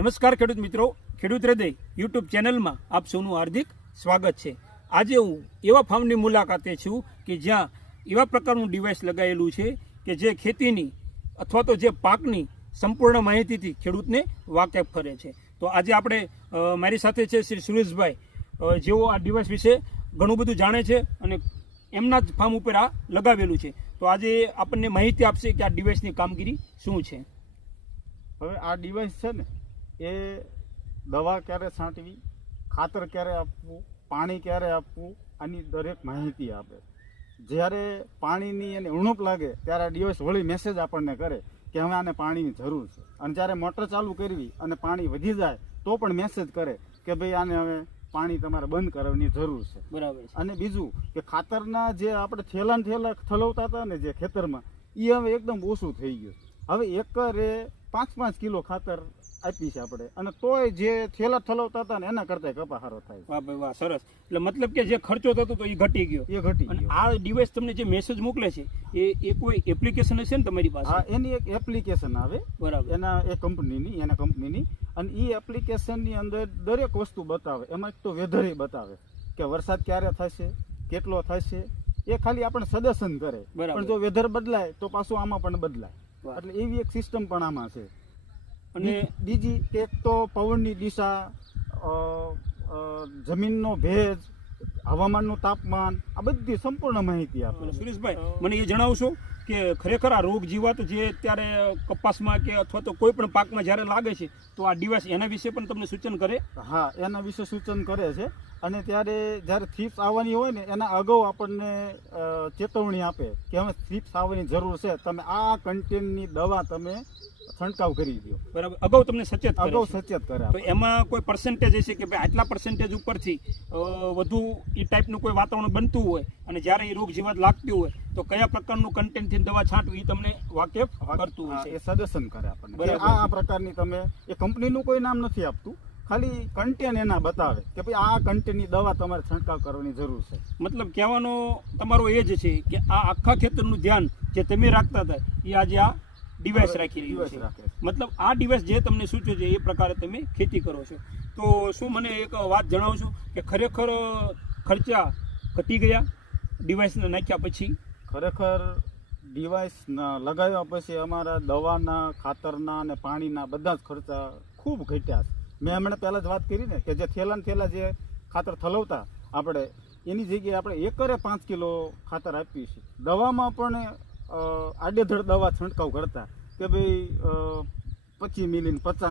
નમસ્કાર ખેડૂત મિત્રો, ખેડૂત હૃદય યુટ્યુબ ચેનલમાં આપ સૌનું હાર્દિક સ્વાગત છે। આજે હું એવા ફાર્મની મુલાકાતે છું કે જ્યાં એવા પ્રકારનું ડિવાઇસ લગાવેલું છે કે જે ખેતીની અથવા તો જે પાકની સંપૂર્ણ માહિતીથી ખેડૂતને વાકેફ કરે છે। તો આજે આપણે મારી સાથે છે શ્રી સુરેશભાઈ, જેઓ આ ડિવાઇસ વિશે ઘણું બધું જાણે છે અને એમના જ ફાર્મ ઉપર આ લગાવેલું છે। તો આજે આપણને માહિતી આપશે કે આ ડિવાઇસની કામગીરી શું છે। હવે આ ડિવાઇસ છે ને એ દવા ક્યારે છાંટવી, ખાતર ક્યારે આપવું, પાણી ક્યારે આપવું, આની દરેક માહિતી આપે। જ્યારે પાણીની એને ઉણપ લાગે ત્યારે આ ડિવાઇસ વળી મેસેજ આપણને કરે કે હવે આને પાણીની જરૂર છે, અને જ્યારે મોટર ચાલુ કરવી અને પાણી વધી જાય તો પણ મેસેજ કરે કે ભાઈ આને હવે પાણી તમારે બંધ કરવાની જરૂર છે। બરાબર। અને બીજું કે ખાતરના જે આપણે થેલા ઠલવતા હતા ને જે ખેતરમાં, એ હવે એકદમ ઓછું થઈ ગયું। હવે એકરે 5-5 કિલો ખાતર આપી છે આપણે, અને તોય જે થેલા ઠલવતા હતા ને એના કરતા કપા સારો થાય। વાહ ભાઈ વાહ, સરસ। એટલે મતલબ કે જે ખર્ચો થતો તો એ ઘટી ગયો, અને આ ડિવાઇસ તમને જે મેસેજ મોકલે છે એ કોઈ એપ્લિકેશન હશે ને તમારી પાસે? હા, એની એક એપ્લિકેશન આવે, બરાબર, એના કંપનીની, અને એ એપ્લિકેશનની અંદર દરેક વસ્તુ બતાવે। એમાં તો વેધર બતાવે કે વરસાદ ક્યારે થશે, કેટલો થશે, એ ખાલી આપણે સજેશન કરે। પણ જો વેધર બદલાય તો પાછું આમાં પણ બદલાય, એટલે એવી એક સિસ્ટમ પણ આમાં છે। અને બીજી એક તો પવનની દિશા, જમીનનો ભેજ, હવામાનનું તાપમાન, આ બધી સંપૂર્ણ માહિતી આપે। સુરેશભાઈ, મને એ જણાવશો કે ખરેખર આ રોગ જીવાત જે અત્યારે કપાસમાં કે અથવા તો કોઈ પણ પાકમાં જ્યારે લાગે છે તો આ ડિવાઇસ એના વિશે પણ તમને સૂચન કરે? હા, એના વિશે સૂચન કરે છે, અને જ્યારે થ્રીપ્સ આવવાની હોય ને એના અગાઉ આપણને ચેતવણી આપે કે હવે થ્રીપ્સ આવવાની જરૂર છે, તમે આ કન્ટેનની દવા તમે છંટકાવ કરી દો। બરાબર, અગાઉ તમને સચેત કરે। તો એમાં કોઈ પર્સન્ટેજ હશે કે ભાઈ આટલા પર્સન્ટેજ ઉપરથી વધુ એ ટાઈપનું કોઈ વાતાવરણ બનતું હોય અને જ્યારે એ રોગ જીવાત લાગતી હોય તો કયા પ્રકારનું કન્ટેન્ટથી દવા છાંટવી એ તમને વાકેફ કરતું હોય છે, એ સજેશન કરે આપણને। આ પ્રકારની તમે, એ કંપનીનું કોઈ નામ નથી આપતું, ખાલી કન્ટેન એના બતાવે કે ભાઈ આ કન્ટેનની દવા તમારે છંટકાવ કરવાની જરૂર છે। મતલબ કહેવાનો તમારો એ જ છે કે આ આખા ખેતરનું ધ્યાન જે તમે રાખતા હતા એ આજે આ ડિવાઇસ રાખી રહ્યું છે। મતલબ આ ડિવાઇસ જે તમને સૂચવે છે એ પ્રકારે તમે ખેતી કરો છો। તો શું મને એક વાત જણાવશો કે ખરેખર ખર્ચા ઘટી ગયા ડિવાઇસને નાખ્યા પછી? ખરેખર ડિવાઇસ લગાવ્યા પછી અમારા દવાના, ખાતરના અને પાણીના બધા જ ખર્ચા ખૂબ ઘટ્યા છે। મેં હમણાં પહેલાં જ વાત કરી ને કે જે થેલા જે ખાતર ઠલવતા આપણે, એની જગ્યાએ આપણે એકરે 5 કિલો ખાતર આપીએ છીએ। દવામાં પણ આડેધડ દવા છંટકાવ કરતા કે ભાઈ 25 મિલી 50